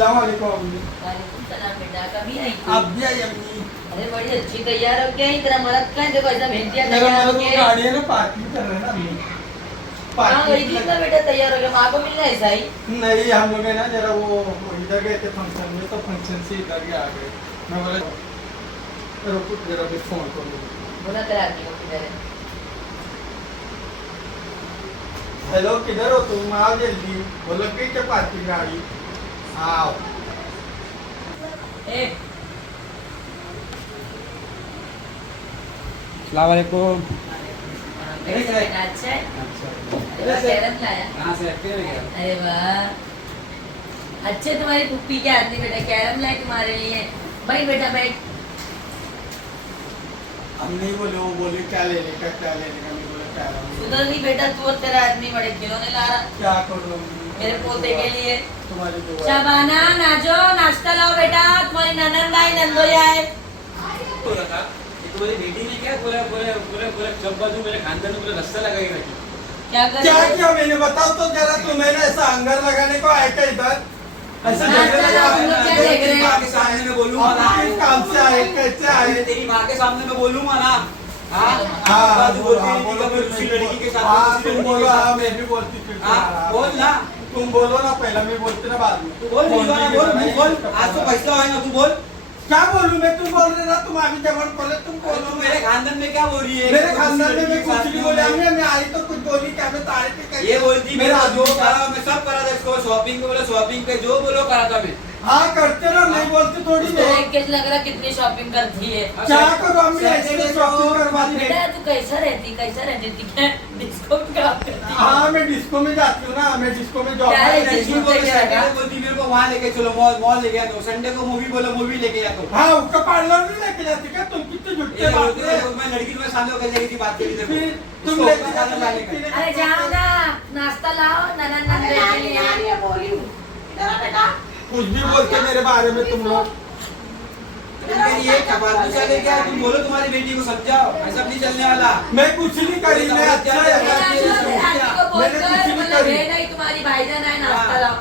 अस्सलाम वालेकुम। वालेकुम सलाम बेटा, कभी आई थी? आप भी आई अम्मी। अरे बड़ी अच्छी तैयार हो क्या? तेरा मर्द कहाँ है? देखो ऐसा भेज दिया मेरा तैयार मतलब हो वो के। गाड़ी है ना, पार्किंग कर रहे हैं ना अम्मी। कहाँ गई थी इतना बेटा तैयार हो गया? माँ को मिलना है ऐसा ही? नहीं, हम लोग है ना जरा वो इधर गए थे फंक्शन में, तो फंक्शन से इधर ही आ गए। मैं बोला रुको जरा भी फोन करूँ। बोला तेरा आदमी को किधर है? हेलो, किधर हो तुम? आओ जल्दी। वो लग गई क्या पार्किंग गाड़ी? आओ। ए अस्सलाम वालेकुम। कैसा बेटा? अच्छा है? अरे वाह, कैरम लाया? कहाँ से रखते हो क्या? अरे वाह, अच्छे तुम्हारी पुप्पी के आदमी बेटा, कैरम लाए तुम्हारे लिए। भाई बेटा बैठ। हम नहीं बोले, वो बोले क्या लेने का, क्या लेने का। नहीं बोले क्या लेने उधर नहीं बेटा, तू और तेरा आदमी बड़े खिलौने ला रहा क्या करूँ मेरे पोते के लिए। तुम्हारी दुआ। शाबाना नाचो, नाश्ता लाओ बेटा, तुम्हारी ननंद आई, नंदोई आए। बोला था कि तुम्हारी बेटी ने क्या बोला बोले बोले बोले जब बाजू मेरे खानदान में पूरा रास्ता लगा के रखी। क्या कर क्या किया मैंने? बताओ तो जरा। तुम्हें ना ऐसा अंगर लगाने को आया क्या इधर? ऐसा ना, देखने ना, लगा हम लोग क्या देख रहे हैं? माँ के सामने मैं बोलूंगा ना, किस काम से आए, कैसे आए? तेरी माँ के सामने मैं बोलूंगा ना। हाँ हाँ, बाजू बोलती हाँ, थी बोलो, कभी दूसरी लड़की के साथ हाँ, दूसरी तुम लड़की बोलो। के हाँ, साथ मैं भी बोलती थी। हाँ बोल ना, तुम बोलो ना, पहला मैं बोलती ना बाद में। तू बोल रिजवाना, बोल तू बोल। आज तो फैसला होएगा, तू बोल। क्या बोलूं मैं? तुम बोल रहे ना, तुम अभी जब बोले तुम तू बोलो। मेरे खानदान में क्या बोल रही है? मेरे खानदान में दूसरी मैं लड़की के कुछ साथ नहीं क्यों बोला। है? मैं आई तो कुछ बोली क्या? मैं तारीफ ही कर- ये बोलती मेरा जो जो करा मैं सब करा था इसको, शॉपिंग पे बोला शॉपिंग पे जो बोलो करा था मैं। हाँ करते ना, नहीं बोलते थोड़ी उसको नहीं। देख के लग रहा कितनी शॉपिंग करती है। क्या करो अम्मी, ऐसे शॉपिंग करवाती है। बेटा तू कैसा रहती थी क्या? डिस्को में काम करती है? हाँ, मैं डिस्को में जाती हूँ ना, मैं डिस्को में जॉब क्या है? करती लड़की हूँ। बोले सैटरडे बोलती मेरे को वहाँ लेके चलो, मॉल मॉल लेके आता हूँ। संडे को मूवी बोलो, मूवी लेके आता हूँ। हाँ, उसका पार्लर नहीं लेके जाती क्या? तुम कितने झूठे ये बात बोलती है। है, मैं लड़की तुम्हारे सामने होकर लेके बात करी देखो। फिर तुम उसको लेके अपना जाते खाना लाने का। अरे जाओ ना, नाश्ता लाओ ननंद नंदोई के लिए। कुछ भी बोलते मेरे बारे में तुम लोग। मेरी ये कबाल चले क्या? तुम बोलो तुम्हारी बेटी को समझाओ, ऐसा नहीं चलने वाला। मैं कुछ नहीं करी, मैं अच्छा है। बेटा, जो आंटी को बोल मैंने कर, कुछ नहीं मतलब करी। ये नहीं तुम्हारी भाईजान आए नाश्ता लाओ।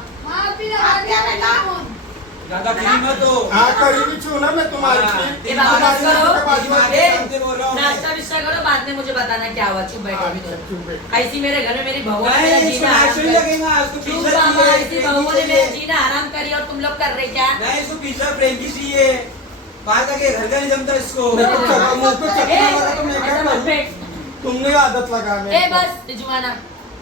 ज्यादा फ्री मत हो। हाँ, करी भी छू ना मैं तुम्हारी हाँ, थी। ये बात मत करो। बाजू में- ए, सामने बोल रहा हूँ मैं। नाश्ता विश्ता करो, बाद में मुझे बताना क्या हुआ। चुप बैठो अभी तो। चुप बैठ। ऐसी मेरे घर में मेरी बहू ने मेरा नहीं, इसको जीना नाश्ता हराम नहीं कर लगेगा, उसको चुप पिज्जा बाबा, चाहिए, ऐसी बहू ने चाहिए। मेरा जीना हराम करी और तुम लोग कर रहे क्या? नहीं, इसको पिज्जा फ्रेंकी चाहिए। बाहर का के घर का नहीं जमता इसको। मेरे को चला, मुंह पे चला ए, लगा तो मैं क्या ऐसा मत करूं? बैठ। तुमने आदत लगाने ए बस रिजवाना,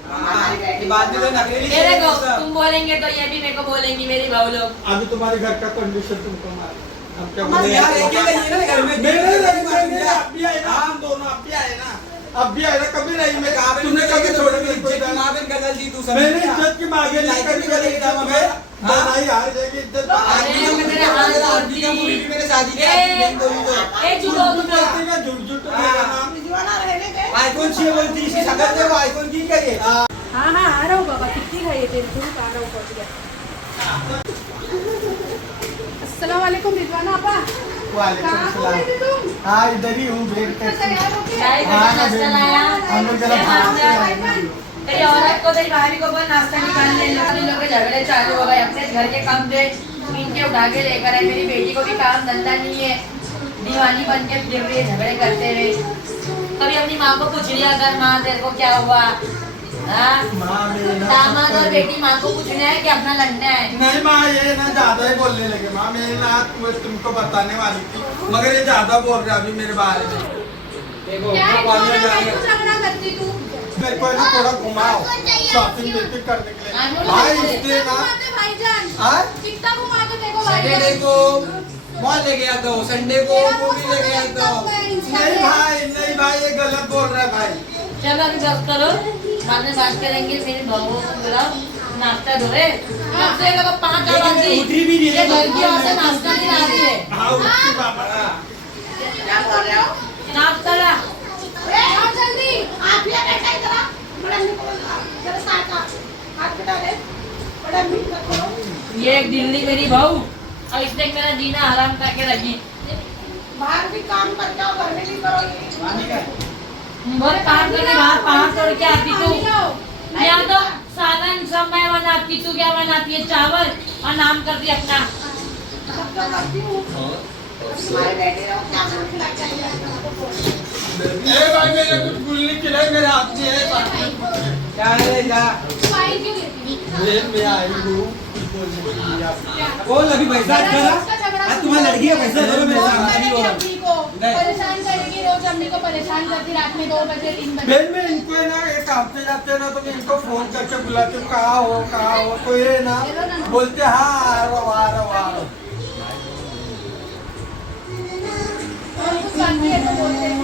हाँ, ये बाद में तो नखरेली ये देखो चलेगी सब। तुम बोलेंगे तो ये भी मेरे को बोलेंगी मेरी बहू लोग। अभी तुम्हारे घर का कंडीशन तुमको मालूम। अब क्या हमारे बोले? यहाँ रह के रहिए ना घर में। मेरे रही अब भी आए ना, हम दोनों अब भी आए ना, अब भी आए ना। कभी रही मैं, तुमने कभी छोड़ी नहीं कोई दाना। माँ बहन गदल जी तू सब। मेरी इज्जत की मांगे नहीं लाइक कभी भी करेगी इज्जत दाम में में। बनाई हार जाएगी इज्जत। आदमी का मेरे मेरे हाथ हाथ जोड़ती। आदमी का मूवी भी मेरे शादी के ए, आदमी नहीं बोली तो। ए चुप हो तुम लोग। बोलती है झूठ झूठ मेरा नाम। आईफोन चाहिए बोलती, इसकी शक्ल देखो आईफोन की करिए। हाँ हाँ आ रहा हूँ बाबा, कितनी खाइए तेरे को आ रहा हूँ पहुँच गया। अस्सलाम वालेकुम रिजवाना आपा, वालेकुम कहाँ हो सलाम। गए थे तुम? हाँ, इधर ही हूँ, भेड़ इतना कैसे? तैयार हो गए? चाय हाँ, बेटा नाश्ता लाया। हम लोग जरा ए, बाहर से नाश्ता। आए हैं। तेरी औरत को तेरी भाभी को बोल नाश्ता निकाल ले। लोग के झगड़े चालू हो गए अपने घर के काम से छीन के उठा के लेकर आए। मेरी बेटी को भी काम धंधा नहीं है, दीवानी बन के फिर रही है झगड़े करते हुए। कभी अपनी माँ को पूछ लिया कर, माँ तेरे को क्या हुआ? हाँ? माँ मेरे ना दामाद और बेटी माँ को पूछना है कि अपना लड़ना है? नहीं माँ, ये ना ज्यादा ही बोलने लगे। माँ मेरी ना तुमको बताने वाली थी, मगर ये ज्यादा बोल रहे अभी मेरे बारे में। देखो क्या है पानी में तुम्हारा, जाएंगे। कैसे झगड़ा करती तू? मेरे को ना थोड़ा घुमाओ शॉपिंग बिल्कुल करने के हाँ, लिए। बोलो। भाई कितना इसलिए ना घुमाते भाईजान? हाँ? कितना घुमाते देखो सैटरडे भाईजान? को मॉल लेके आता हूँ, संडे को तेरा मूवी मुंह लेके देखता आता हूँ हूँ। मैं, इंस्टा नहीं पे। भाई, नहीं भाई, ये गलत बोल रहा है भाई। चलो अभी बस करो, बाद में बात करेंगे। मेरी बहू को बुलाओ, नाश्ता दो रे। अब से लोग 5 आवाज़ी उठी भी नहीं ये है। घर की औरतें नाश्ता नहीं ला रही है। हाँ, उसकी बाबा। हाँ। क्या बोल रहे हो? नाश्ता ला। आओ जल्दी, आप ये बैठा इधर आ। बड़ा निकल जरा साथ आ। हाथ बटा दे, बड़ा निकल करो। ये एक दिल्ली मेरी बहू और इसने मेरा जीना हराम करके रखी। बाहर भी काम करके आओ, घर में भी करो ये। पानी का बहुत काम करके बाहर पहाड़ तोड़ के आती पानी तू। लाओ। या तो सालन सब मैं बनाती, तू क्या बनाती है? चावल और नाम कर दी अपना। सब तो करती हूँ तुम्हारे बेटे को क्या खिला चाहिए अरे भाई मेरे कुछ गुल नहीं खिलाए मेरे हाथ में है साथ में। क्या है जा फाइल क्यों लेती मैं आई हूँ कुछ बोलने के लिए आपसे। बोल अभी पैसा अच्छा आज तुम्हारी लड़की का पैसा दे दो मेरे सामने नहीं हो अम्मी को परेशान करेगी रोज अम्मी को परेशान करती रात में 2 बजे 3 बजे बहन मैं इनको है ना ये काम पे जाते हैं ना तो मैं इनको फोन करके बुलाती हूँ कहाँ हो तो ये ना बोलते हाँ आ रहा हूँ। और कुछ बाकी है तो बोलते हैं।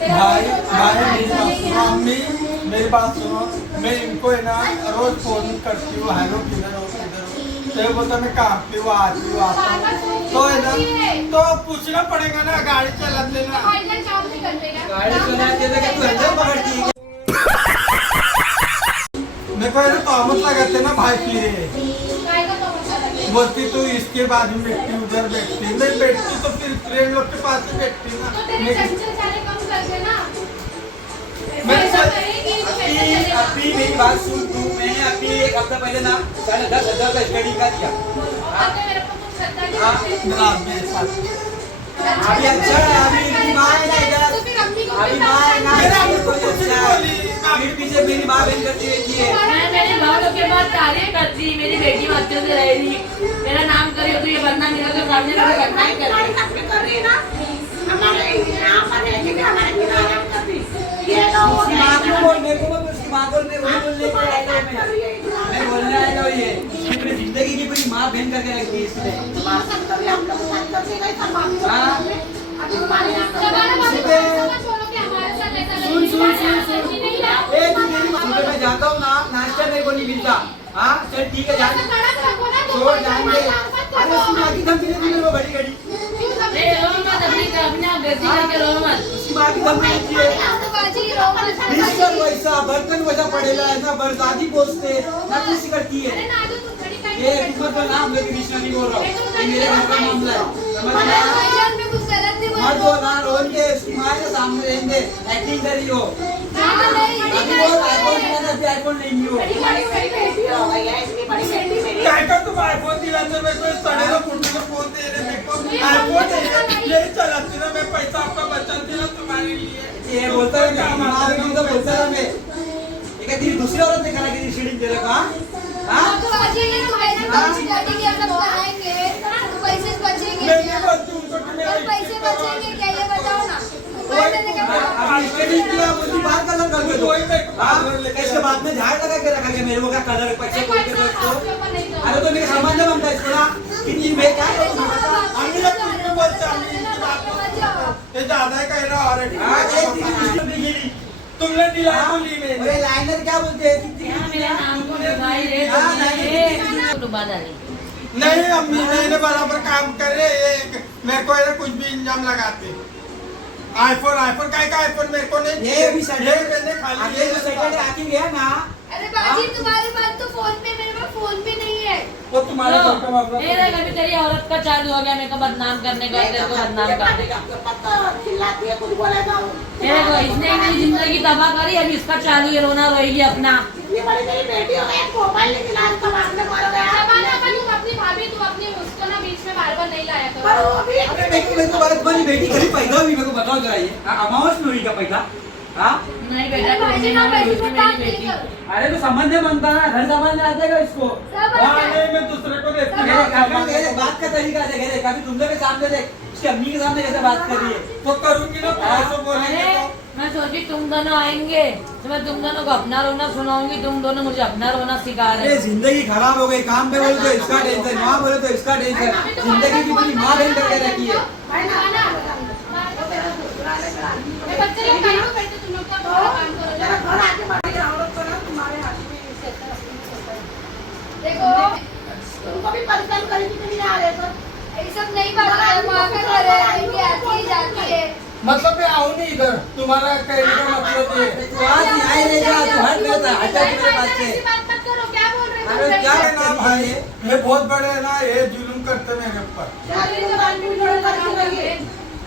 तेरा भाई जो भाई था, मेरी बात सुनो अम्मी मेरी बात सुनो मैं इनको है ना रोज फोन करती हूँ हेलो किधर हो तो ये बोलता मैं काम पे हूँ आज भी आता हूँ तो है ना तो पूछना पड़ेगा ना गाड़ी चला देना फाइनल काम नहीं करते क्या गाड़ी चला के तो तू हैंडल पकड़ती है मेरे को है ना तोहमत लगाते ना भाई फिरे काय का तो मजा लगे बोलती तू इसके बाद में बैठती उधर बैठती मैं बैठती तो फिर फ्रेंड लोग के पास ही बैठती ना तो तेरे चंचल सारे कम कर देना मैं ऐसा चल- करेगी तो कैसे अभी चलेगा अभी मेरी बात सुन तू मैंने अभी एक हफ्ता पहले ना 10,000 का स्टडी का दिया और मेरे को कुछ करता हाँ, नहीं मेरा आदमी है साथ। अभी अच्छा है अभी मेरी माँ है ना इधर तो फिर अम्मी को अभी भी माँ है ना मेरा इधर, अभी कोई कुछ अच्छा नहीं है बोली। फिर पीछे मेरी माँ बहन करती रहती है मैं मेरे भावों के बाद तारीफ करती मेरी बेटी बच्चों से रह रही मेरा नाम करियो तो ये बनना मेरा तो सामने का करना ही कर रही। कर रही है ना हमारे यहाँ पर रहती थी हमारे बिना आराम करती ये लोग उसकी माँ को बोल मेरे को बोल उसकी माँ को मैं वही बोलने को आया था मैं बोलने आया हूँ ये कि मेरी जिंदगी की पूरी माँ बहन करके रखी है इसने तुम्हारे साथ कभी हम लोग साथ करते गए सब हम हाँ। अभी तुम्हारे यहाँ जमाना बाबू समझ छोड़ो कि हमारे साथ ऐसा सुन सुन सुन सुन सुन नहीं है ए तू मेरी सुबह मैं जाता हूँ ना नाश्ता मेरे को नहीं मिलता हाँ चल ठीक है जान छोड़ जाएंगे अरे उसकी माँ की धमकी देती मेरे को बड़ी घड़ी ए, रो मत अपनी अपना गलती करके रो मत। उसकी माँ की धमकी देती है बिस्तर वैसा बर्तन वैसा पड़ेगा ऐसा बरसाती पोसते ना कुछ करती है ये तुम तो नाम लेके बीच में नहीं बोल रहा हूँ ये मेरे घर का मामला है समझ रहा मत बोल ना रोन के उसकी माँ के सामने रहेंगे एक्टिंग करी हो अभी बोल आईफोन मैंने अभी आईफोन नहीं लियो काय का तुम आईफोन दिलाते मेरे को सड़ेगा फुटने का फोन दे रहे मेरे को आईफोन दे रहे यही चलाती ना मैं पैसा आपका बचाती ना तुम्हारे लिए ये बोलता है कि माँ बेटी तो बोलता है मैं ये क्या तेरी दूसरी औरत ने कहा कि शेडिंग दे रखा हाँ मैं नहीं बोलती उनको कि मेरा पैसे बचेंगे क्या ये बताओ ना अभी शेडिंग किया बोलती बात कलर कर दो वही मेरे को हाँ पागल लेके इसके बाद में झाड़ लगा के रखा कि मेरे को क्या कलर पैसे बोल के दो इसको अरे तो मेरे सामान जब बनता है इसको ना कि मैं क्या करूँ अम्मी लोग कुछ भी बोलते अम्मी इनकी बात को ये ज्यादा ही कह रहा है और हाँ एक तीन बिस्तर भी गिरी तुमने दिलाई तो ली अरे मैंने लाइनर क्या बोलते हैं कितनी यहाँ कितनी मेरा नाम को भाई रे हाँ, तुम्हारे डुबा डाली। नहीं अम्मी मैंने बराबर काम कर रहे ये मेरे को ये कुछ भी इंजाम लगाते आईफोन आईफोन काय का आईफोन मेरे को नहीं ये भी ये मैंने खाली आगे जो सैटरडे आके गया ना अरे बाजी तुम्हारे पास तो फोन पे मेरे पास फोन पे नहीं है वो तुम्हारे घर का मामला ये देख अभी तेरी औरत का चालू हो गया मेरे को बदनाम करने का तेरे को बदनाम करने का। चिल्लाती है कुछ बोलेगा ये देखो इसने मेरी जिंदगी तबाह करी अभी इसका चालू ये रोना रोएगी अपना। ये बड़ी मेरी बेटी हो गई मोबाइल लेके लाल कबाब में मर गया जमाना पर तुम अपनी भाभी तुम अपनी उसको ना बीच में बार-बार नहीं लाया करो अरे मेरे को बात तुम्हारी बेटी कभी पैदा हुई मेरे को बताओ जरा ये अमावस में हुई का पैदा हाँ नहीं बेटा तुम नहीं मानोगे, इसकी मेरी बेटी। अरे तो संबंध है बनता है घर संबंध आ जाएगा इसको हाँ नहीं मैं दूसरे को देखती मेरे काका के बात का तरीका देख देख अभी तुम लोग के सामने देख उसकी अम्मी के सामने कैसे बात कर रही है तो करूंगी ना पैसों बोलेंगे अरे तो मैं सोची तुम दोनों आएंगे तो मैं तुम दोनों को अपना रोना सुनाऊंगी तुम दोनों मुझे अपना रोना सिखा रहे अरे हो। जिंदगी खराब हो गई काम पे बोले तो इसका टेंशन वहाँ बोले तो इसका टेंशन जिंदगी की पूरी माँ बहन करके रखी है बच्चे लोग काम करते तुम लोग का काम करो जरा घर आके बाहर औरत को ना तुम्हारे हाथ में सेक्टर देखो तुमको भी परेशान करेगी कि नहीं आ रहे तो ये सब नहीं बात मां का घर है ये आती जाती है मतलब मैं आऊँ नहीं इधर तुम्हारा कहने का मतलब ये है। तू आज नहीं आए रहेगा तू हट रहता हटा मेरे पास से ऐसी बात मत करो क्या बोल रहे हो अरे क्या अरे ना भाई ये बहुत बड़े है ना ये जुलूम करते मेरे ऊपर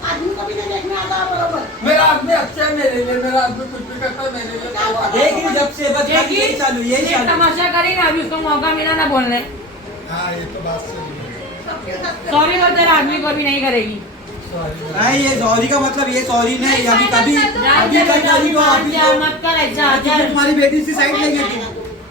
आदमी को भी नहीं देखने आता बरोबर मेरा आदमी अच्छा है मेरे लिए मेरा आदमी कुछ भी करता है मेरे लिए तो देख रही जब से बस देखी यही चालू यही एक चालू तमाशा करी ना अभी उसको मौका मिला ना बोलने हाँ ये तो बात सही है। सबके साथ सॉरी तो तेरे आदमी को भी नहीं करेगी। सॉरी नहीं, ये सॉरी का मतलब ये सॉरी नहीं, अभी कभी अभी कर रही हो, अभी तो मत कर ऐसा अभी तो तुम्हारी बेटी से साइड लेंगे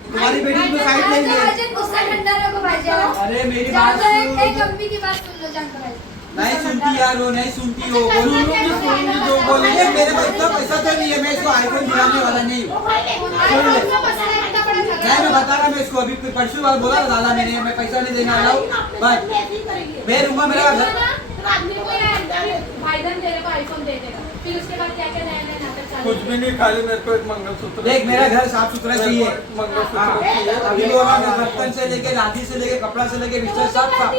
तुम्हारी बेटी को साइड लेंगे। गुस्सा ठंडा रखो भाई जान। अरे मेरी जान बात तो सुनो। एक अम्मी की बात सुन लो जान तो भाई। नहीं सुनती यार, वो नहीं सुनती हो। सुनूंगी जो बोलेंगे। ये मेरे पास इतना पैसा तो नहीं है, मैं इसको आईफोन दिलाने वाला नहीं हूँ। मैं बता रहा, मैं इसको अभी परसों बार बोला दादा मैंने, मैं पैसा नहीं देने वाला हूँ, बस मैं दूंगा मेरा घर। आदमी को भाईजान तेरे को आईफोन दे देगा, फिर उसके बाद क्या क्या नया नया नाटक चालू। कुछ भी नहीं, खाली मेरे को एक मंगलसूत्र। देख मेरा घर साफ सुथरा चाहिए। मंगलसूत्र हाँ, चाहिए। अभी लोग बर्तन से लेके लाठी से लेके कपड़ा से लेके बिस्तर सब साफ।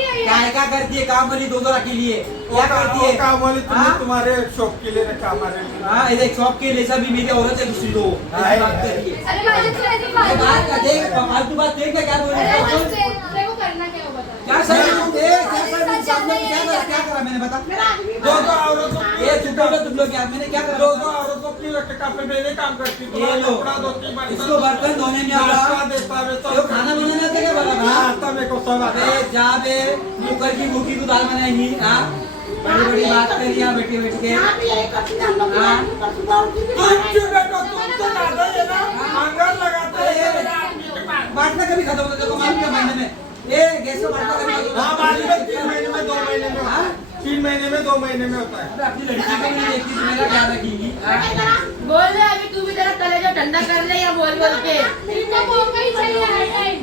क्या करती है काम वाली 2 रखी लिए, क्या करती है काम वाली तुमने हाँ? तुम्हारे शौक के लिए रखा, हमारे लिए। हाँ ये देख शॉप के लिए सब मेरी औरत है दूसरी दो ऐसी बात कर रही है। अरे भाई तू ऐसी ये बात का देख फालतू बात देख मैं क्या बोल रही हूँ। तेरे को करना क्या हो बता। क्या सर क्या करा मैंने बता। दो औरतों ये चुप हो तुम लोग क्या, मैंने क्या करा। दो औरतों की कपड़े मेरे काम करती। ये लो कपड़ा धोती, इसको बर्तन धोने नहीं आता, नाश्ता देता है तो इसको खाना बनाने आता क्या बड़ा हाँ, आता मेरे को सब आता है। अबे जा बे कुकर की भूखी को दाल बनाएंगी। हाँ बड़ी बड़ी बात कर रही है बैठे बैठ के। तुम बेटा तुम तो ज्यादा है ना, अंगर लगाते हैं मेरे आदमी के पास। बांटना कभी खत्म होता है देखो मालूम क्या महीने में ये गैस का बांटना कभी खत्म हाँ होता है। मालूम है, 3 महीने में 2 महीने में होता है। 3 महीने में 2 महीने में होता है। अबे अपनी लड़की को नहीं देखती तो मेरा क्या रखेगी। बोल रहे अभी तू भी तेरा कलेजा ठंडा कर ले या बोल बोल के। तेरे को मौका ही चाहिए हर टाइम।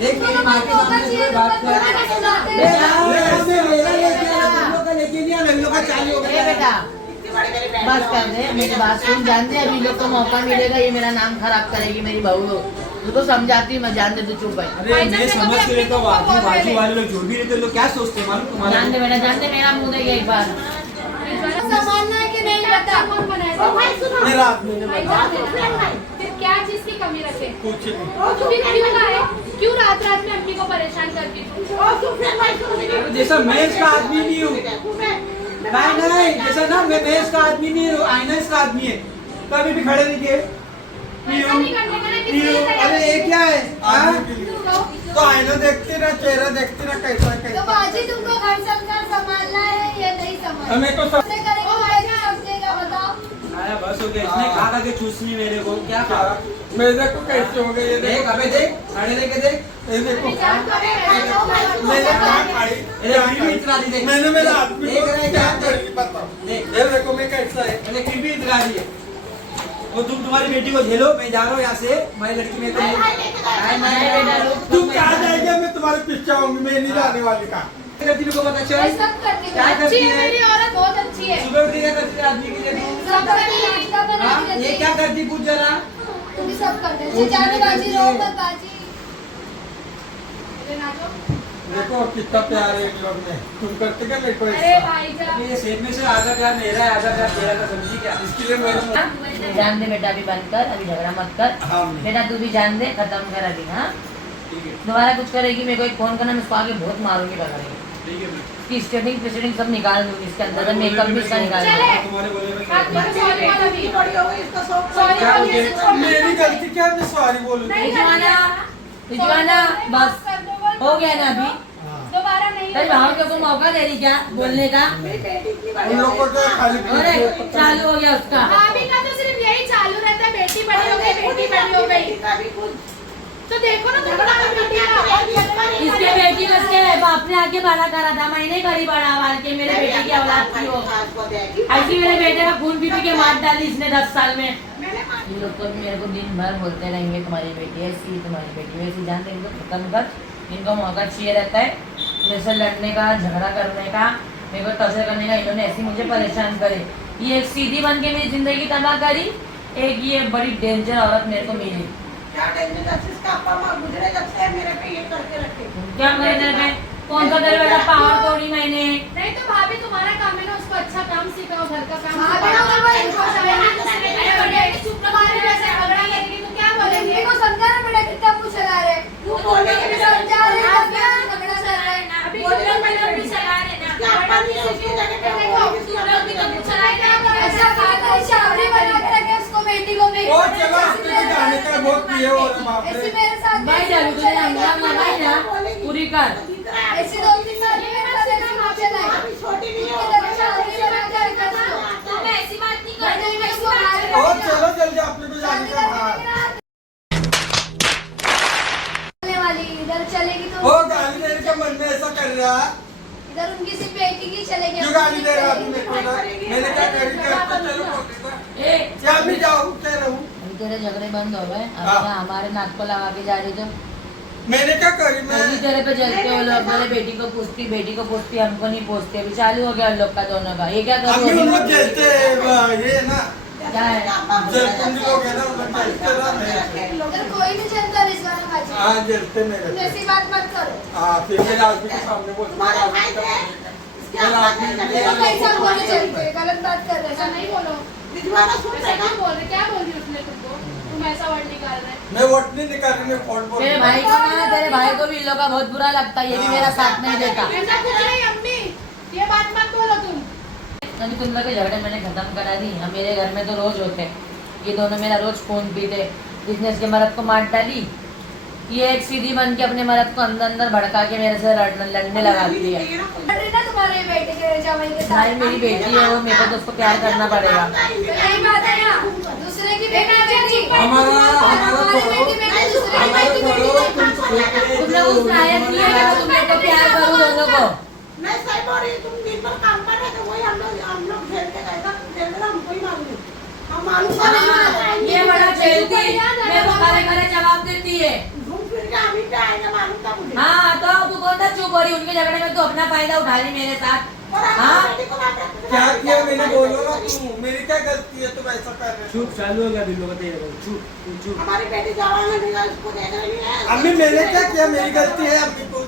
देख मेरी माँ के सामने कोई बात कर ए, मेरा लेके आया तुम लोग का लेके नहीं आया, हम लोग का चालू हो ए गया। बेटा बस कर दे, मेरी बात सुन। जान दे अभी लोग को मौका मिलेगा, ये मेरा नाम खराब करेगी मेरी बहू लोग। तू तो समझाती हूँ मैं, जान दे तू चुप भाई। अरे मैं समझ के रहता हूँ, बाजू वाले लोग जो भी रहते हैं लोग क्या सोचते हैं मालूम तुम्हारा। जान दे बेटा, जान दे, मेरा मुंह देगा एक बार। संभालना है कि नहीं बता। कौन बनाया? मेरा आदमी ने भाई बताया। जान दे। फिर क्या चीज की कमी रखे? कुछ नहीं। तू भी क्यों ना है? क्यों रात रात में अम्मी को परेशान करती तू? जैसा मैं इसका आदमी नहीं हूँ, नहीं जैसा ना मैं इसका आदमी नहीं हूँ, आईना इसका आदमी है। कभी भी खड़े नहीं किए ऐसा नहीं करने का ना, किसी ने तैयार अरे ये क्या है हाँ? आदमी के लिए। तो आईना देखती ना, चेहरा देखती ना, कैसा तो कैसा। बाजी तुमको घर संसार संभालना है या नहीं संभालना? हमें को सब कैसे करेगा भाई समझेगा बताओ। आया बस हो गया, इसने खा खा के चूसनी मेरे को क्या खा। मेरे को कैसे हो गए ये देख देखो। अबे देख साढ़े लेके देख ये देखो जान तो है। मैंने क्या खाई। अरे फिर भी इतना दी देख मैंने मेरा आदमी देख को रहा है क्या क्या करी बताओ। देख ये देखो मैं कैसा है। अरे फिर भी इतना दी है। वो तुम तुम्हारी बेटी को झेलो, मैं जा रहा हूँ यहाँ से, मेरी लड़की मेरे को नहीं बेटा रुक, तुम कहाँ जाएंगे, मैं तुम्हारे पीछे आऊंगी, मैं नहीं जाने वाली का। करती मेरे को पता ये चल सब करने क्या का। करती अच्छी है है मेरी औरत, बहुत अच्छी है। सुबह उठ के क्या करती है आदमी के लिए तू? सब करने नाश्ता बना हाँ, के ये देती क्या करती पूछ जरा। तू भी सब कर दे। कुछ जाने नहीं बाजी करती रो है। मत बाजी। अरे नाचो। देखो कितना प्यार है इन लोग में। तुम करते क्या मेरे को अरे ऐसा? भाई जान। अबे ये सेब में से आधा प्यार मेरा है, आधा प्यार तेरा का, समझी क्या? इसके लिए मेरे जान दे बेटा, अभी बंद कर, अभी झगड़ा मत कर। हाँ बेटा तू भी जान दे, खत्म कर अभी। हाँ ठीक है दोबारा कुछ करेगी मेरे को एक फोन करना, मैं उसको आगे बहुत मारूंगी पकड़ेगी। ठीक है इसकी स्टेटिंग प्रेसिडिंग सब निकाल दूंगी इसके अंदर से, मेकअप भी इसका निकाल चले। दूंगी। तुम्हारे बोले में हाँ, तुम सॉरी बोल अभी। सॉरी क्या बोल, बोलते ये हैं? से छोड़ दो। मेरी गलती क्या है, मैं सॉरी बोलूँ। नहीं रिजवाना, करना। रिजवाना, सॉरी बोल, बस माफ कर दो, बोल। हो गया ना अभी। हाँ। दोबारा नहीं तेरी होगा। भाव को मौका दे रही क्या बोलने का? उन लोग को तो खाली अरे चालू हो गया उसका। भाभी का तो सिर्फ यही चालू रहता है, बेटी बड़ी हो गई, बेटी बड़ी हो गई। तो देखो ना तुम्हारा बेटी इसके बेटी को इसके बाप ने आके बड़ा करा था, मैंने करी बड़ा वाल के मेरे बेटे की औलाद थी वो। ऐसी मेरे बेटे का खून पी पी के मार डाली इसने 10 साल में। ये लोग तो मेरे को दिन भर बोलते रहेंगे तुम्हारी बेटी ऐसी, तुम्हारी बेटी वैसी। जान दे इनको खत्म कर, इनको मौका चाहिए रहता है मेरे से लड़ने का, झगड़ा करने का, मेरे को टॉर्चर करने का। इन्होंने ऐसी मुझे परेशान करे। ये एक सीधी बन के मेरी जिंदगी तबाह करी, एक ये बड़ी डेंजर औरत मेरे को मिली। क्या टेंशन है, जिसका अप्पा माँ गुजरे जब से मेरे पे ये करके रखे। क्या मेरे घर में कौन सा तेरे बेटा पावर तोड़ी मैंने? नहीं तो भाभी तुम्हारा काम है ना, उसको अच्छा काम सिखाओ, घर का काम हाँ, सिखाओ। बड़ा भाई, इनको चाहिए ना, अरे चुप रहो, तुम्हारे वैसे झगड़ा करेगी तो क्या बोलेंगे? इनको समझाना पड़ेगा कितना मुंह चला रहे। तू बोलेगी इनको ना, समझा रहे हैं, आप क्या झगड़ा चल रहा है ना। अभी बोलने पहले अभी चला रहे ना, बड़ा किसी की जगह पे देखो, तुम लोग भी तो कुछ चलाए ना। ऐसा कहा था, शादी बना के रखे उसको, बेटी को भी। वो चला, आपके लिए जाने का बहुत प्रिय हो रहा बाप ऐसे रे। मेरे साथ भाई डालू तुझे अंजाम लगाई ना पूरी कर। ऐसे 2-3 साल में मेरे साथ ऐसे मार चला है। अभी छोटी नहीं इनके हो तरह शादी करा कर करना। तुम ऐसी बात नहीं करते मैं इसको बाहर ओ चलो जल्दी अपने को जाने शादी का करने बाहर। के वाली इधर चलेगी तो ओ गाली देने का मन में ऐसा कर रहा है। इधर उनकी सिर्फ बेटी की चलेगी। क्यों गाली दे रहा तू मेरे को ना? मैंने क्या करी करता चलो पकड़ को। ए क्या मैं जाऊँ कह रहा हूँ। अभी तेरे झगड़े बंद हो गए अब हाँ। क्या हमारे नाक को लगा के जा रही तो मैंने क्या करी मैं अभी तेरे पे जलते हो लोग मेरे बेटी को पूछती हमको नहीं पूछती। अभी चालू हो गया उन लोग का दोनों का। ये क्या अभी उन लोग करो जलते ये है ना क्या है? जलकुंडी लोग है ना उन लोग जलते ना मेरे। इधर कोई नहीं चलता रिजवाना बाजी। हाँ जलते तुम मेरे। ऐसी बात मत करो। हाँ फिर मेरे आदमी के सामने बोल तुम्हारे भाई थे मेरा आदमी देखो कैसा बोले चलते गलत बात कर रहे ऐसा हैं। नहीं बोलो। रिजवाना सुन ऐसा रहे नहीं ना बोल रहे। क्या बोल रही है उसने तुमको? तुम ऐसा वर्ड निकाल रहे। मैं वोट नहीं निकाल रही मैं फोन बोल तेरे भाई को ना तेरे भाई को भी इन लोग का बहुत बुरा लगता है। ये भी मेरा साथ नहीं देता। ऐसा कुछ नहीं अम्मी। ये बात मत बोलो तुम। अभी तुम लोग के झगड़े मैंने खत्म करा दी। हम मेरे घर में तो रोज होते। ये दोनों मेरा रोज फोन पीते। जिसने इसके मर्द को मार डाली ये एक सीधी बन के अपने मर्द को अंदर अंदर भड़का के मेरे से लड़ने लगा दी है। अरे ना तुम्हारे बेटे के जवाई के साथ। भाई मेरी बेटी है वो मेरे को तो उसको प्यार करना पड़ेगा। तो यही बात है ना दूसरे की बेटी बेटी हमारा हमारी बेटी बेटी दूसरे की बेटी बेटी तुम लोग उस लायक नहीं है कि मैं तुम लोग को प्यार करूँ दोनों को। मैं सही बोल रही हूँ, तुम दिन भर काम कर रहे थे वही हम लोग खेल के गए थे खेल रहे हमको ही मालूम है। हम मालूम था नहीं ये बड़ा खेलती मेरे को खड़े खड़े जवाब देती है। घूम फिर के हम ही पे आएंगे मालूम था मुझे। हाँ तो तू कौन सा चुप हो रही? उनके झगड़े में तू अपना फायदा उठा रही मेरे साथ। और हाँ? हमारी बेटी को बात करते थे। क्या किया मैंने बोलो ना तू मेरी क्या गलती है तुम ऐसा कर रहे हो। चुप चालू हो गया बिल्लो का तेरे चुप तू चुप। हमारी बेटी जवान है नहीं है, उसको देख रही है। अम्मी मैंने क्या किया मेरी गलती है अम्मी को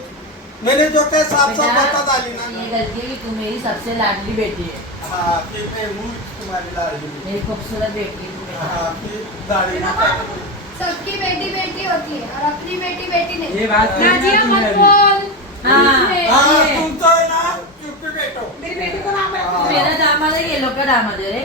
मैंने जो कहा साफ साफ बता डाली ना। ये गलती है कि तू मेरी सबसे लाडली बेटी है। हाँ फिर मैं हूँ तुम्हारी लाडली बेटी। मेरी खूबसूरत बेटी है तू मेरी। हाँ फिर दाढ़ी में क्या- सबकी बेटी बेटी होती है और अपनी बेटी बेटी नहीं। ये बात करना नाजिया तुमने मत अभी। बोल। हाँ हाँ ये। तुम तो है ना चुप के बैठो। मेरी बेटी को नाम हाँ। है मेरा दामाद है ये लोग का दामाद है रे।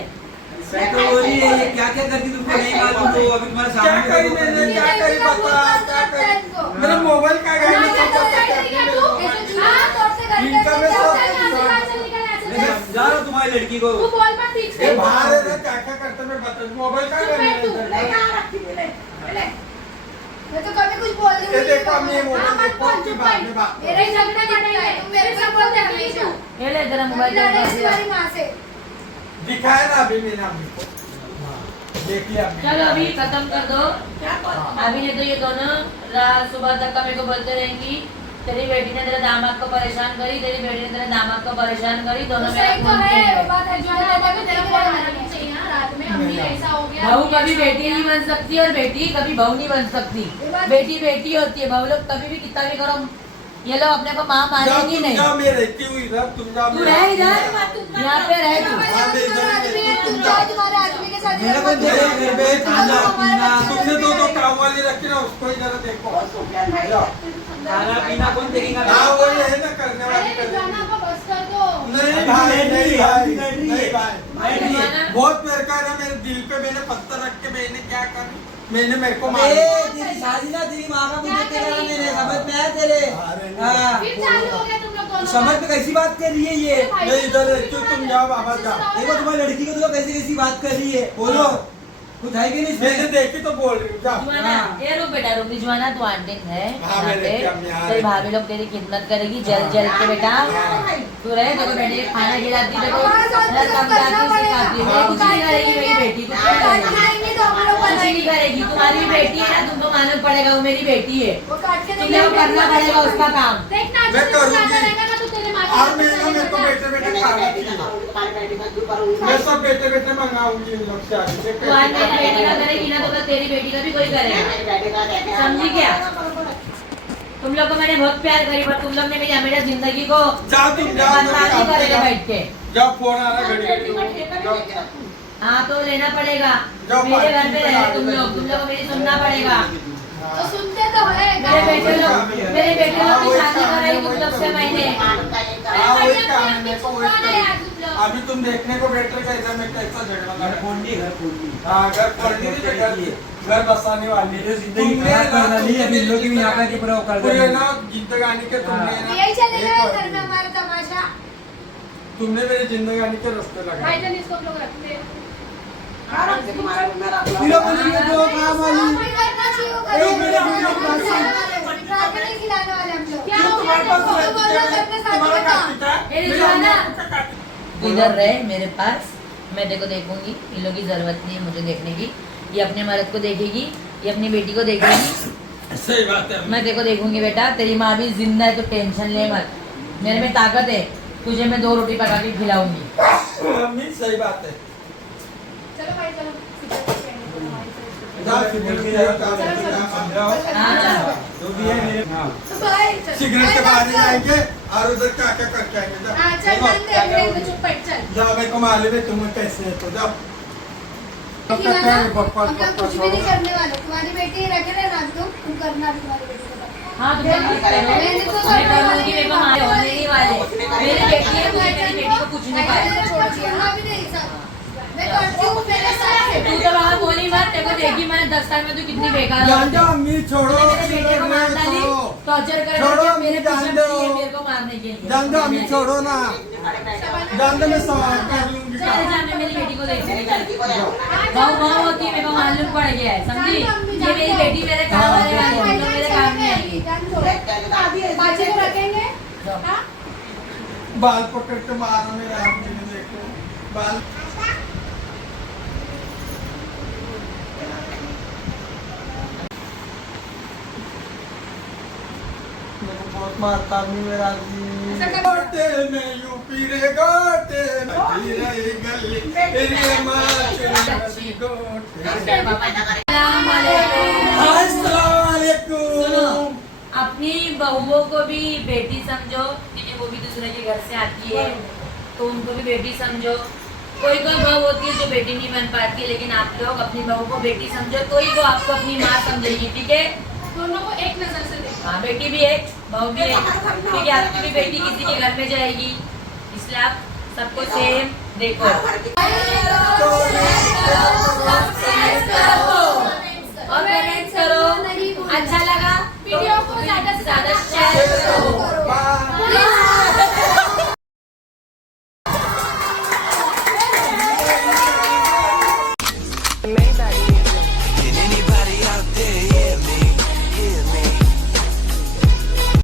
सही तो बोल रही है ये क्या क्या करती तुमको नहीं मालूम तो अभी तुम्हारे क्या सामने करी देखो कर मैंने रही है। क्या करी बता क्या करी मेरा मोबाइल का गया मैं सब करती हूँ मेरे मोबाइल। हाँ तोड़ से घर इनका करके मैं जाओ, सब- चल यहाँ से बाहर चल निकल यहाँ से। मैं समझा रहा हूँ तुम्हारी लड़की को। तू बोल मत ठीक ये से। बाहर है ना क्या क्या करते मैं बता मोबाइल का गया चुप है तू। मेरे नहीं अंदर। यहाँ रखी थी ले ले। मैं तो कभी कुछ बोल रही ये देखो अम्मी ये हाँ, मोबाइल मत देखो बोल, की चुप बात है। में बात मेरा ही झगड़ा करता है तुम मेरे से बोलते हमेशा। ये ले तेरा मोबाइल लड़े दे से दो। तुम्हारी माँ से। दिखाया ना अभी मैंने अम्मी को देख लिया अम्मी। चलो अभी खत्म कर दो। क्या बोल अभी नहीं तो ये दोनों रात सुबह तक का मेरे को बोलते रहेंगी तेरी बेटी ने तेरे दामाद को परेशान करी तेरी बेटी ने तेरे दामाद को परेशान करी दोनों मेरा सही तो खून है पीते वो बात है जो है तभी तेरा फोन आना नहीं चाहिए हाँ, रात में अम्मी ऐसा हो गया। बहू कभी बेटी नहीं बन सकती और बेटी कभी बहू नहीं बन सकती। बेटी बेटी होती है बहू लोग कभी भी कितना भी करो ये लोग अपने को माँ जाओ मानेंगी तुम नहीं। जाओ मैं रहती हूँ इधर तुम जाओ तू रह इधर यहाँ पे रह तू। तुम्हारा आदमी है तुम जाओ तुम्हारे आदमी के साथ मेरे को इधर दे मत घर पे खाना पीना तुमने तो काम वाली रखी ना उसको ही जरा देखो। बहुत सुफियान भाई जाओ। खाना पीना कौन देखेगा? हाँ वही है ना करने अरे वाली करने रिजवाना को बस कर दो। नहीं भाई नहीं भाई नहीं भाई बैठ रही है। बहुत मेरे का ना मेरे दिल पे मैंने पत्थर रख के मैंने क्या करी मैंने मेरे को ए मारा। तेरी शादी ना तेरी माँ का मुझे तेरा मेरे समझ में आया तेरे अरे नहीं। हाँ फिर चालू हो गया तुम लोग दोनों। समझ में कैसी बात कर रही है ये मैं इधर रहती हूँ तुम जाओ बाबा जाओ। देखो तुम्हारी लड़की को तो कैसी कैसी बात कर रही है बोलो कुछ है कि नहीं मैंने इसमें? देखी तो बोल रही हूँ जाओ। जुआना ये रुक बेटा रुक जुआना तू आंटी है हाँ, यहाँ मैं पे रहती हूँ, मैं यहाँ तेरी रहती भाभी लोग तेरी खिदमत करेगी जल जल के बेटा तू रहे देखो बेटे खाना खिलाती देखो हमारे साथ तो सब करना पड़ेगा। सिखाती है कुछ नहीं करेगी मेरी बेटी कुछ नहीं काट करेगी खाएंगे तो हम लोग कुछ नहीं बनाएंगे। करेगी तुम्हारी भी बेटी है ना तुमको मालूम पड़ेगा वो मेरी बेटी है वो काट के तुम्हें वो करना पड़ेगा उसका काम। देखना मैं अच्छा करूँगी। ज्यादा रहेगा ना तो तेरे माता और मैं ना मेरे को बैठे बैठे मेरी खाना बेटी का चाहिए। करूँगी तुम्हारी बेटी का क्यों करूँगी मैं सब बैठे बैठे मंगाऊंगी इन लोग से आगे तू आज मेरी बेटी का करेगी ना तो तेरी बेटी का भी कोई करेगा। मेरी बेटी का देखे समझी क्या? तुम लोग को मैंने बहुत प्यार करी पर तुम लोग ने मेरी हमेशा जिंदगी को जाओ तुम जाओ बर्बादी करेगा बैठ के। जाओ फोन आ रहा घड़ी बेटी का ठेका जाओ। नहीं लेके रखूँ। हाँ तो लेना पड़ेगा जाओ मेरे घर पार्टी पे पे रहे डाल तुम दो। लोग को मेरी सुनना पड़ेगा। तो सुनते तो है मेरे बेटे लोग की शादी कराई तुम लोग से मैंने। मानता है का। हाँ वही काम है मेरे को वही कौन है यार तुम करना। लोग? अभी तुम देखने को बैठ रहे कैसा मैं कैसा झगड़ा घर लगा। फोड़ ली घर फोड़ ली। हाँ घर फोड़नी थी तो घर घर बसाने वाली मेरी जिंदगी खराब कर डाली है, अभी लोग भी यहाँ पे के पूरा वो कर पूरे डाली। ना जिंदगानी के तुमने ना यही चलेगा एक घर में हमारा तमाशा। तुमने मेरे जिंदगानी के रास्ते लगाए भाईजान इसको हम लोग रखते हैं। मेरा बोलिए जो काम वाली कोई करना चाहिए वो ए, मेरे वीडियो करेगा। पास है। रात में नहीं खिलाने वाले हम लोग। क्या हो तुम्हारे पास तो बोल रहा था अपने साथ तुम्हारा में था। काट है मेरी मेरे जाना। अंदर का काट। तू इधर रहे मेरे पास, मैं तेरे को देखूंगी। इन लोगों की जरूरत नहीं है मुझे देखने की। ये अपने मर्द को देखेगी, ये अपनी बेटी को देखेगी। सही बात है मैं तेरे को देखूंगी बेटा। तेरी माँ भी जिंदा है तो टेंशन ले मत। मेरे में ताकत है, तुझे मैं 2 रोटी पका के खिलाऊंगी। मम्मी सही बात है चलो भाई चलो जा सिगरेट के काम समझाओ हाँ। जो भी है मेरे हाँ तो भाई सिगरेट के बाहर जाएंगे और उधर क्या क्या करके आएंगे जा हाँ चल बंद है अपने को चुप बैठ चल। जाओ मेरे को मालूम है तुम्हें कैसे है तो जाओ खिलाना, हम लोग कुछ भी नहीं करने वाले। तुम्हारी बेटी रखे रहना तुम करना तुम्हारी बेटी को। हाँ तुम मत करो। मैंने तो सब मैं करूंगी, मेरे को मारे होने नहीं वाले। मेरी बेटी है, मुझे मेरी बेटी को कुछ नहीं पाएगा। मैंने छोड़ दिया भी नहीं सब। मैं करती हूँ मेरे साथ तू तो वहाँ बोली मत। तेरे को देखी मैंने 10 साल में तू कितनी बेकार हो। जान जाओ अम्मी छोड़ो मेरे बेटे को मार डाली, टॉर्चर कर छोड़ो, मेरे जान पीछे दो। पड़ी है मेरे को मारने के लिए। जान दो अम्मी छोड़ो ना जान दो मैं सवाल कर लूंगी चल जा, मैं मेरी बेटी को देखूंगी। गाँव होती है, मेरे को मालूम पड़ गया है, समझी? ये मेरी बेटी मेरे काम आने वाली है, तुम लोग मेरे काम नहीं आएगी। बाजी को रखेंगे। हाँ? बाल पकड़ के मारो मेरा आदमी ने देखो बाल मेरे को बहुत मारता आदमी मेरा आदमी ऐसा कर- गोटे में यूपी रे गोटे में रे गली तेरी माँ चली गोटे अस्सलाम वालेकुम। अस्सलाम वालेकुम सुनो, अपनी बहुओं को भी बेटी समझो, ठीक है? वो भी दूसरे के घर से आती है तो उनको भी बेटी समझो। कोई कोई बहू होती है जो बेटी नहीं बन पाती है, लेकिन आप लोग अपनी बहू को बेटी समझो तो ही वो आपको अपनी माँ समझेगी, ठीक है? दोनों को एक नजर से देखो। हाँ, बेटी भी एक, बहू भी एक, ठीक है? आपकी भी बेटी किसी के घर में जाएगी, इसलिए आप सबको सेम देखो। और कमेंट करो, अच्छा लगा वीडियो को ज्यादा से ज्यादा शेयर करो।